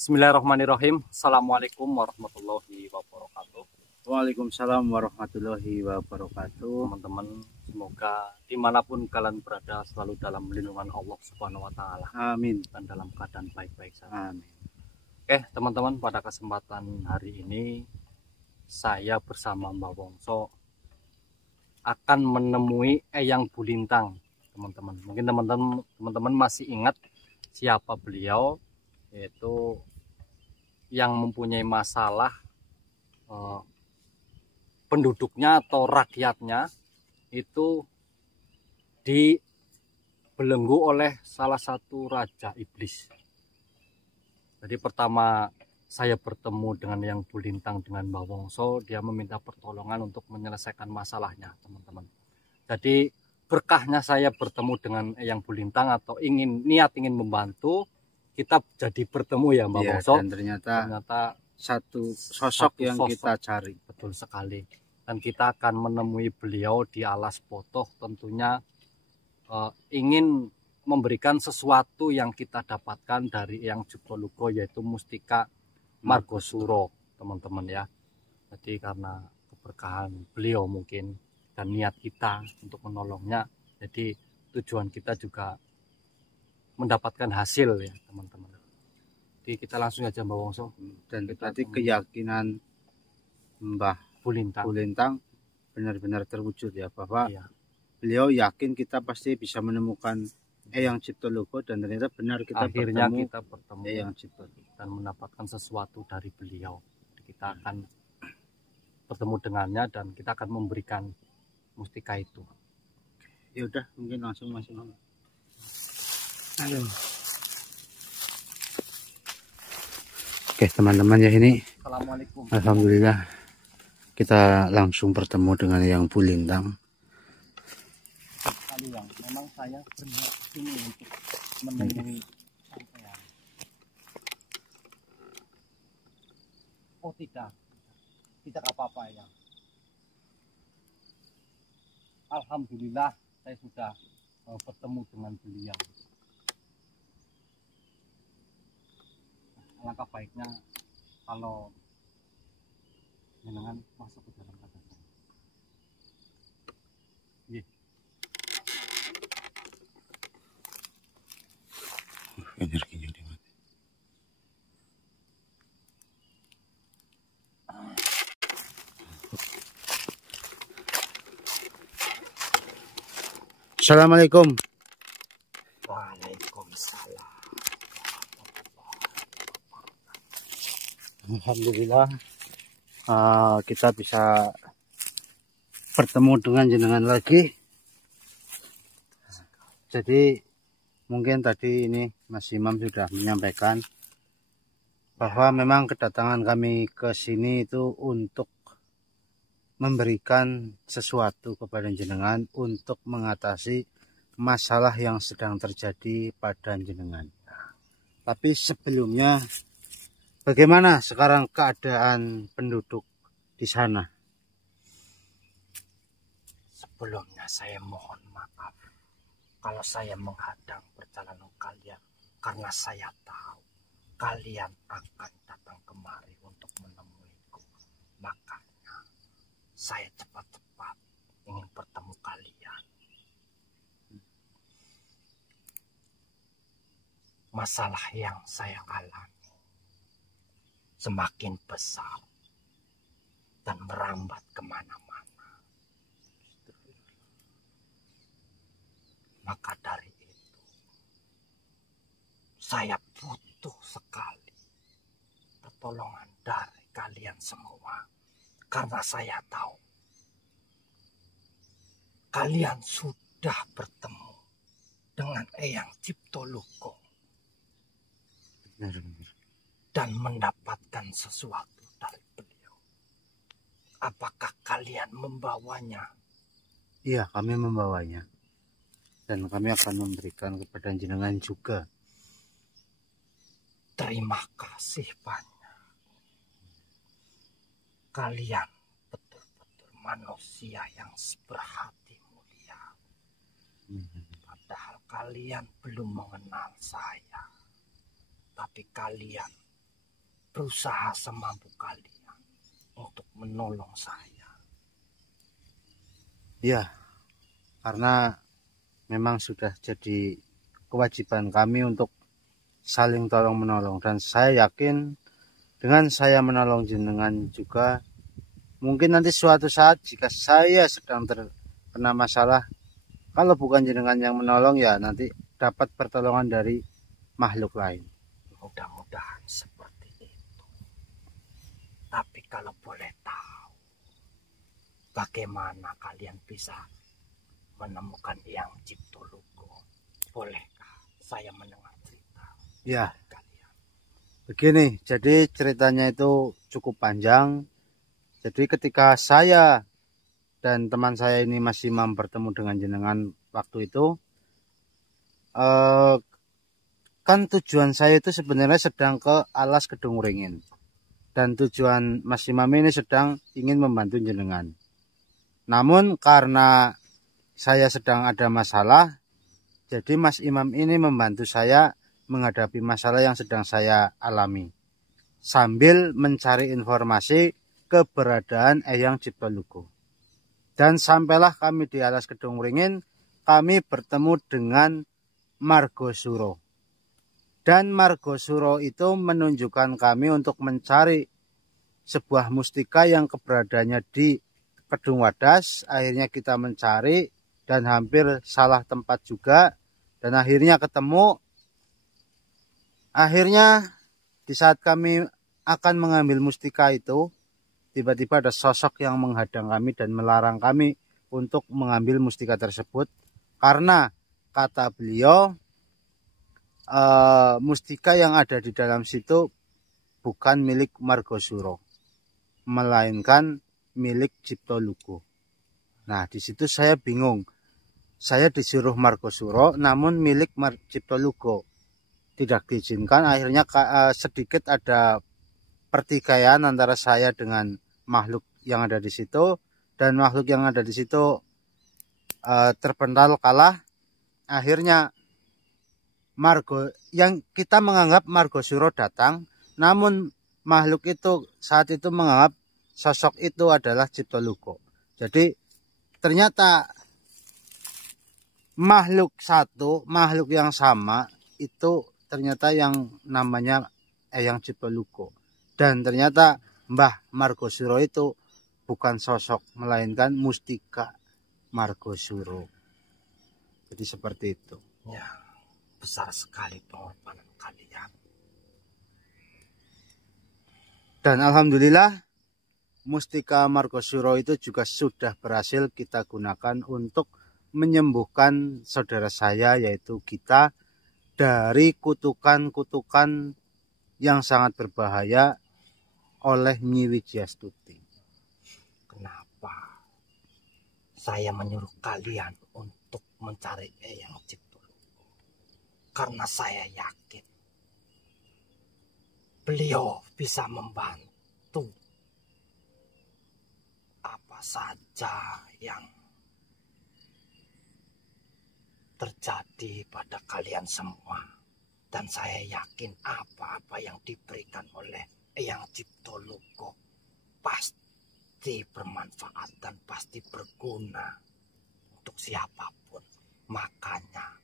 Bismillahirrahmanirrahim. Assalamualaikum warahmatullahi wabarakatuh. Waalaikumsalam warahmatullahi wabarakatuh. Teman-teman, semoga dimanapun kalian berada selalu dalam lindungan Allah Subhanahu Wa Taala. Amin. Dan dalam keadaan baik-baik saja. Amin. Oke, teman-teman, pada kesempatan hari ini saya bersama Mbak Wongso akan menemui Eyang Bulintang, teman-teman. Mungkin teman-teman masih ingat siapa beliau, yaitu yang mempunyai masalah penduduknya atau rakyatnya itu dibelenggu oleh salah satu raja iblis. Jadi pertama saya bertemu dengan Eyang Bulintang dengan Mbak Wongso, dia meminta pertolongan untuk menyelesaikan masalahnya, teman-teman. Jadi berkahnya saya bertemu dengan Eyang Bulintang atau niat ingin membantu, kita jadi bertemu ya Mbak Wongso. Dan ternyata satu sosok yang kita cari. Betul sekali. Dan kita akan menemui beliau di Alas Potoh, tentunya ingin memberikan sesuatu yang kita dapatkan dari Eyang Jupolugo, yaitu Mustika Margosuro, teman-teman ya. Jadi karena keberkahan beliau mungkin dan niat kita untuk menolongnya, jadi tujuan kita juga mendapatkan hasil ya teman-teman. Jadi kita langsung aja Mbak Wongso. Dan tadi keyakinan Mbah Bulintang benar-benar terwujud ya, bahwa beliau yakin kita pasti bisa menemukan Eyang Jupolugo, dan ternyata benar kita bertemu Eyang Jupolugo dan mendapatkan sesuatu dari beliau. Jadi kita akan bertemu dengannya dan kita akan memberikan mustika itu. Ya udah, mungkin langsung masuk. Aduh. Oke teman-teman ya, ini Assalamualaikum. Alhamdulillah kita langsung bertemu dengan Eyang Bulintang. Yang memang saya berniat ini untuk menemui sampean. Oh tidak apa-apa ya. Alhamdulillah saya sudah bertemu dengan beliau. Alangkah baiknya kalau jenengan masuk ke dalam kata saya. Energinya dimana? Assalamualaikum. Waalaikumsalam. Alhamdulillah kita bisa bertemu dengan jenengan lagi. Jadi mungkin tadi ini Mas Imam sudah menyampaikan bahwa memang kedatangan kami ke sini itu untuk memberikan sesuatu kepada jenengan untuk mengatasi masalah yang sedang terjadi pada jenengan. Tapi sebelumnya, bagaimana sekarang keadaan penduduk di sana? Sebelumnya saya mohon maaf kalau saya menghadang perjalanan kalian, karena saya tahu kalian akan datang kemari untuk menemuiku. Makanya saya cepat-cepat ingin bertemu kalian. Masalah yang saya alami semakin besar dan merambat kemana-mana. Maka dari itu saya butuh sekali pertolongan dari kalian semua, karena saya tahu kalian sudah bertemu dengan Eyang Jupolugo dan mendapatkan sesuatu dari beliau. Apakah kalian membawanya? Iya, kami membawanya. Dan kami akan memberikan kepada jenengan juga. Terima kasih banyak. Kalian betul-betul manusia yang berhati mulia. Padahal kalian belum mengenal saya, tapi kalian berusaha semampu kalian untuk menolong saya. Ya, karena memang sudah jadi kewajiban kami untuk saling tolong menolong, dan saya yakin dengan saya menolong jenengan juga, mungkin nanti suatu saat jika saya sedang terkena masalah, kalau bukan jenengan yang menolong, ya nanti dapat pertolongan dari makhluk lain. Mudah-mudahan seperti itu. Tapi kalau boleh tahu, bagaimana kalian bisa menemukan Eyang Ciptologo? Bolehkah saya mendengar cerita? Ya, kalian? Begini, jadi ceritanya itu cukup panjang. Jadi ketika saya dan teman saya ini masih bertemu dengan jenengan waktu itu, kan tujuan saya itu sebenarnya sedang ke alas Kedung Wringin, dan tujuan Mas Imam ini sedang ingin membantu jenengan. Namun karena saya sedang ada masalah, jadi Mas Imam ini membantu saya menghadapi masalah yang sedang saya alami, sambil mencari informasi keberadaan Eyang Ciptologo. Dan sampailah kami di alas Kedung Wringin, kami bertemu dengan Margosuro. Dan Margosuro itu menunjukkan kami untuk mencari sebuah mustika yang keberadaannya di Kedung Wadas. Akhirnya kita mencari dan hampir salah tempat juga, dan akhirnya ketemu. Akhirnya di saat kami akan mengambil mustika itu, tiba-tiba ada sosok yang menghadang kami dan melarang kami untuk mengambil mustika tersebut, karena kata beliau, mustika yang ada di dalam situ bukan milik Margosuro, melainkan milik Ciptologo. Nah, di situ saya bingung. Saya disuruh Margosuro, namun milik Ciptologo tidak diizinkan. Akhirnya sedikit ada pertikaian antara saya dengan makhluk yang ada di situ, dan makhluk yang ada di situ terpental kalah. Akhirnya yang kita menganggap Margosuro datang, namun makhluk itu saat itu menganggap sosok itu adalah Ciptologo. Jadi ternyata makhluk yang sama itu ternyata yang namanya Eyang Ciptologo. Dan ternyata Mbah Margosuro itu bukan sosok, melainkan mustika Margosuro. Jadi seperti itu. Ya, besar sekali pengorbanan kalian. Dan alhamdulillah mustika Margosuro itu juga sudah berhasil kita gunakan untuk menyembuhkan saudara saya, yaitu kita, dari kutukan-kutukan yang sangat berbahaya oleh Nyi Wijiastuti. Kenapa saya menyuruh kalian untuk mencari Eyang Ciptologo? Karena saya yakin beliau bisa membantu apa saja yang terjadi pada kalian semua. Dan saya yakin apa-apa yang diberikan oleh Eyang Ciptologo pasti bermanfaat dan pasti berguna untuk siapapun. Makanya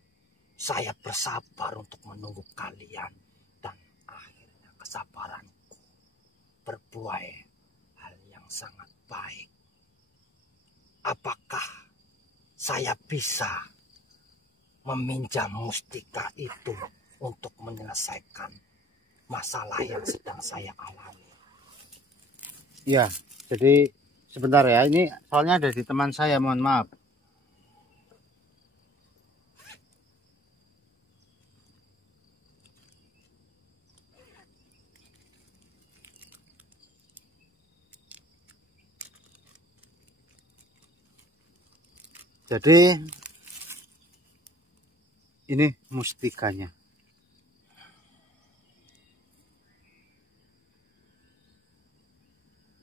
saya bersabar untuk menunggu kalian, dan akhirnya kesabaranku berbuah hal yang sangat baik. Apakah saya bisa meminjam mustika itu untuk menyelesaikan masalah yang sedang saya alami? Ya, jadi sebentar ya, ini soalnya ada di teman saya, mohon maaf. Jadi ini mustikanya.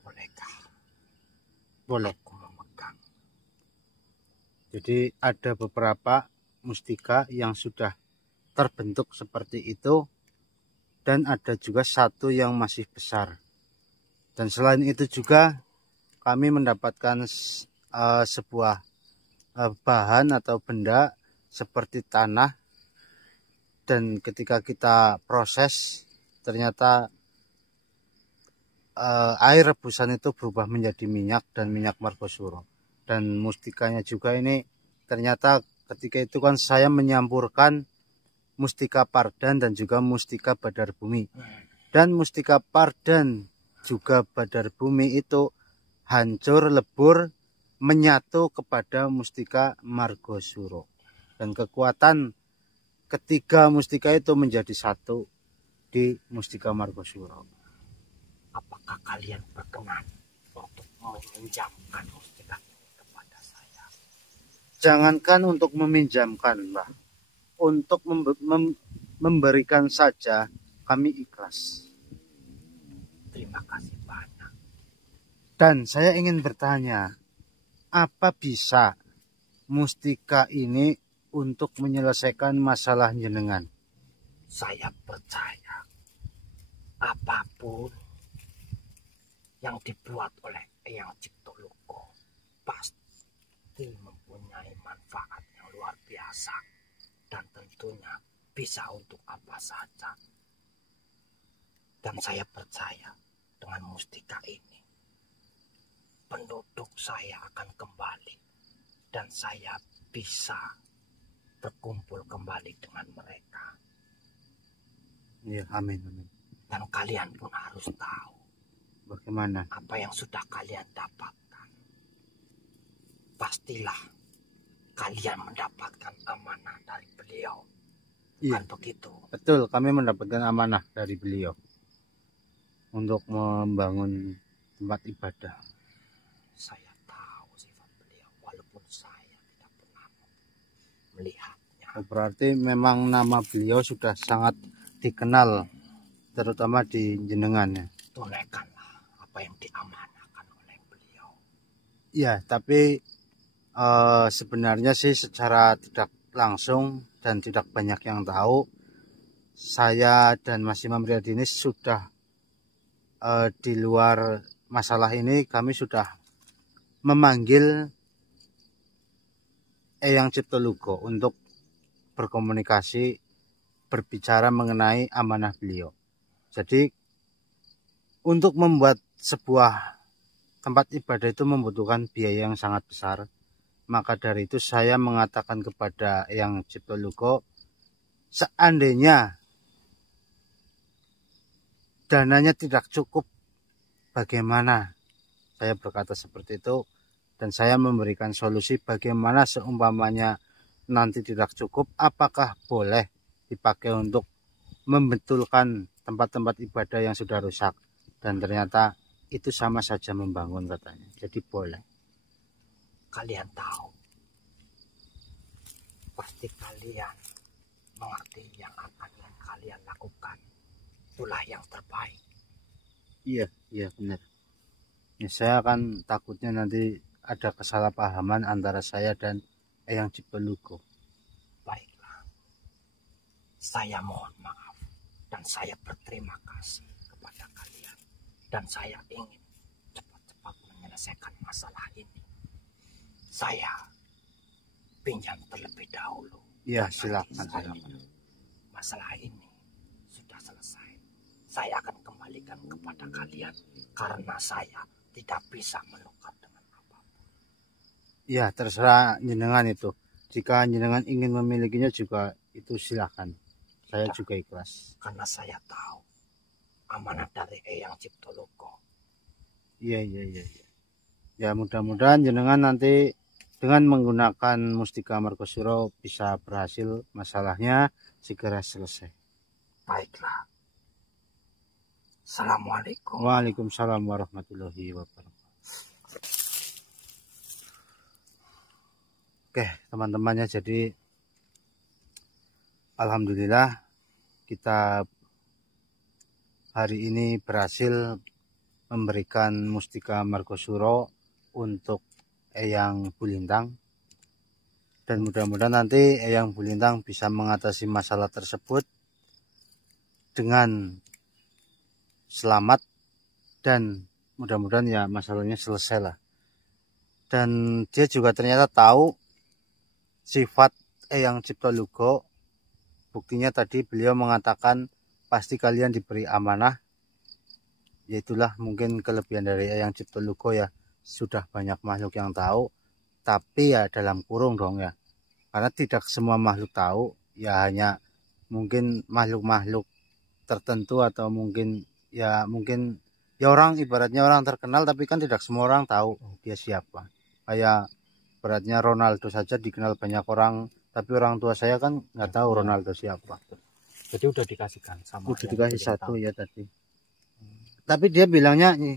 Bolehkah? Boleh. Aku memegang. Jadi ada beberapa mustika yang sudah terbentuk seperti itu, dan ada juga satu yang masih besar. Dan selain itu juga kami mendapatkan sebuah bahan atau benda seperti tanah, dan ketika kita proses ternyata air rebusan itu berubah menjadi minyak dan minyak margosuro. Dan mustikanya juga ini ternyata ketika itu kan saya menyampurkan mustika pardan dan juga mustika badar bumi, dan mustika pardan juga badar bumi itu hancur lebur menyatu kepada mustika margosuro, dan kekuatan ketiga mustika itu menjadi satu di mustika margosuro. Apakah kalian berkenan untuk meminjamkan mustika ini kepada saya? Jangankan untuk meminjamkan, Mbah, untuk memberikan saja kami ikhlas. Terima kasih banyak. Dan saya ingin bertanya, apa bisa mustika ini untuk menyelesaikan masalah jenengan? Saya percaya apapun yang dibuat oleh Eyang Ciptologo pasti mempunyai manfaat yang luar biasa, dan tentunya bisa untuk apa saja. Dan saya percaya dengan mustika ini penduduk saya akan kembali, dan saya bisa berkumpul kembali dengan mereka. Ya, amin, amin. Dan kalian pun harus tahu bagaimana apa yang sudah kalian dapatkan. Pastilah kalian mendapatkan amanah dari beliau. Iya, Bukan begitu? betul, kami mendapatkan amanah dari beliau untuk membangun tempat ibadah. Saya tahu sifat beliau walaupun saya tidak pernah melihatnya. Berarti memang nama beliau sudah sangat dikenal, terutama di jenengan ya. Tunaikanlah apa yang diamanahkan oleh beliau. Ya, tapi sebenarnya sih secara tidak langsung dan tidak banyak yang tahu, saya dan Mas Imam Riyadi ini sudah di luar masalah ini kami sudah memanggil Eyang Ciptologo untuk berkomunikasi, berbicara mengenai amanah beliau. Jadi untuk membuat sebuah tempat ibadah itu membutuhkan biaya yang sangat besar. Maka dari itu saya mengatakan kepada Eyang Ciptologo, seandainya dananya tidak cukup, bagaimana? Saya berkata seperti itu, dan saya memberikan solusi bagaimana seumpamanya nanti tidak cukup, apakah boleh dipakai untuk membetulkan tempat-tempat ibadah yang sudah rusak. Dan ternyata itu sama saja membangun katanya, jadi boleh. Kalian tahu, pasti kalian mengerti yang akan kalian lakukan. Itulah yang terbaik. Iya, iya benar. Ya, saya akan takutnya nanti ada kesalahpahaman antara saya dan Eyang Ciptologo. Baiklah, saya mohon maaf dan saya berterima kasih kepada kalian, dan saya ingin cepat-cepat menyelesaikan masalah ini. Saya pinjam terlebih dahulu. Iya, silakan. Masalah ini sudah selesai, saya akan kembalikan kepada kalian karena saya tidak bisa menukar dengan apapun. Ya, terserah jenengan itu. Jika jenengan ingin memilikinya juga itu silakan. Saya juga ikhlas. Karena saya tahu amanah dari Eyang Ciptologo. Iya. Ya, mudah-mudahan jenengan nanti dengan menggunakan mustika margosuro bisa berhasil, masalahnya segera selesai. Baiklah. Assalamualaikum. Waalaikumsalam warahmatullahi wabarakatuh. Oke, teman-temannya, jadi alhamdulillah kita hari ini berhasil memberikan mustika margosuro untuk Eyang Bulintang, dan mudah-mudahan nanti Eyang Bulintang bisa mengatasi masalah tersebut dengan selamat dan mudah-mudahan ya masalahnya selesai lah. Dan dia juga ternyata tahu sifat Eyang Ciptolugo. Buktinya tadi beliau mengatakan pasti kalian diberi amanah. Yaitulah mungkin kelebihan dari Eyang Ciptolugo ya. Sudah banyak makhluk yang tahu, tapi ya dalam kurung dong ya. Karena tidak semua makhluk tahu, ya hanya mungkin makhluk-makhluk tertentu atau mungkin ya orang ibaratnya orang terkenal, tapi kan tidak semua orang tahu dia siapa. Kayak beratnya Ronaldo saja dikenal banyak orang, tapi orang tua saya kan nggak tahu Ronaldo siapa. Jadi udah dikasihkan sama. Udah dikasih satu ya tadi. Tapi dia bilangnya nih,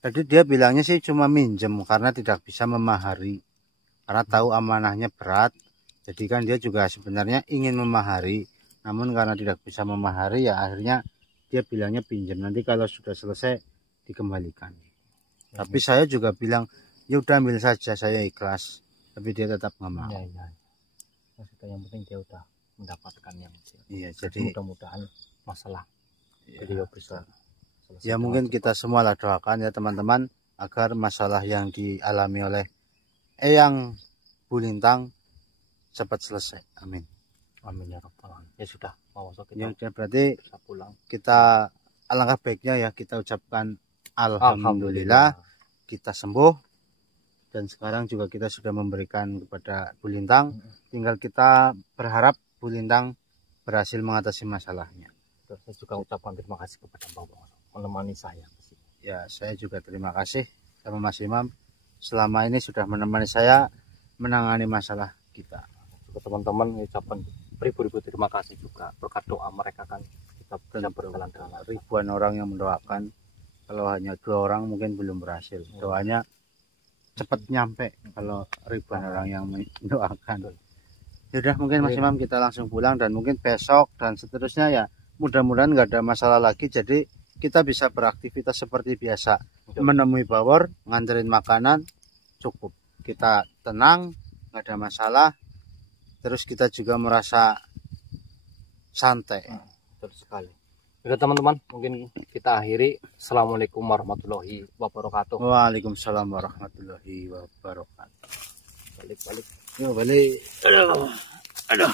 tadi dia bilangnya sih cuma minjem karena tidak bisa memahari. Karena tahu amanahnya berat. Jadi kan dia juga sebenarnya ingin memahari, namun karena tidak bisa memahari ya akhirnya dia bilangnya pinjam. Nanti kalau sudah selesai dikembalikan. Tapi saya juga bilang ya udah ambil saja, saya ikhlas. Tapi dia tetap nggak mau. Iya. Maksudnya yang penting dia udah mendapatkan yang iya. Jadi mudah-mudahan masalah beliau bisa selesai. Ya mungkin kita semua lah doakan ya teman-teman agar masalah yang dialami oleh Eyang Bulintang cepat selesai. Amin. Amin ya rabbal alamin. Ya sudah, mau masuk ya udah, berarti bisa pulang. Kita alangkah baiknya ya kita ucapkan alhamdulillah kita sembuh. Dan sekarang juga kita sudah memberikan kepada Bulintang. Tinggal kita berharap Bulintang berhasil mengatasi masalahnya. Saya juga ucapkan terima kasih kepada Bapak menemani saya. Ya, saya juga terima kasih sama Mas Imam. Selama ini sudah menemani saya menangani masalah kita. Juga teman-teman ucapkan beribu-ribu terima kasih juga. Berkat doa mereka kan kita bisa berjalan dengan ribuan orang yang mendoakan. Kalau hanya 2 orang mungkin belum berhasil. Doanya cepat nyampe kalau ribuan orang yang mendoakan. Yaudah mungkin Mas Imam kita langsung pulang dan mungkin besok dan seterusnya ya mudah-mudahan nggak ada masalah lagi, jadi kita bisa beraktivitas seperti biasa. Menemui bawor, nganterin makanan, cukup kita tenang, nggak ada masalah, terus kita juga merasa santai. Betul sekali. Oke teman-teman, mungkin kita akhiri. Assalamualaikum warahmatullahi wabarakatuh. Waalaikumsalam warahmatullahi wabarakatuh. Balik. Yuk balik. Aduh.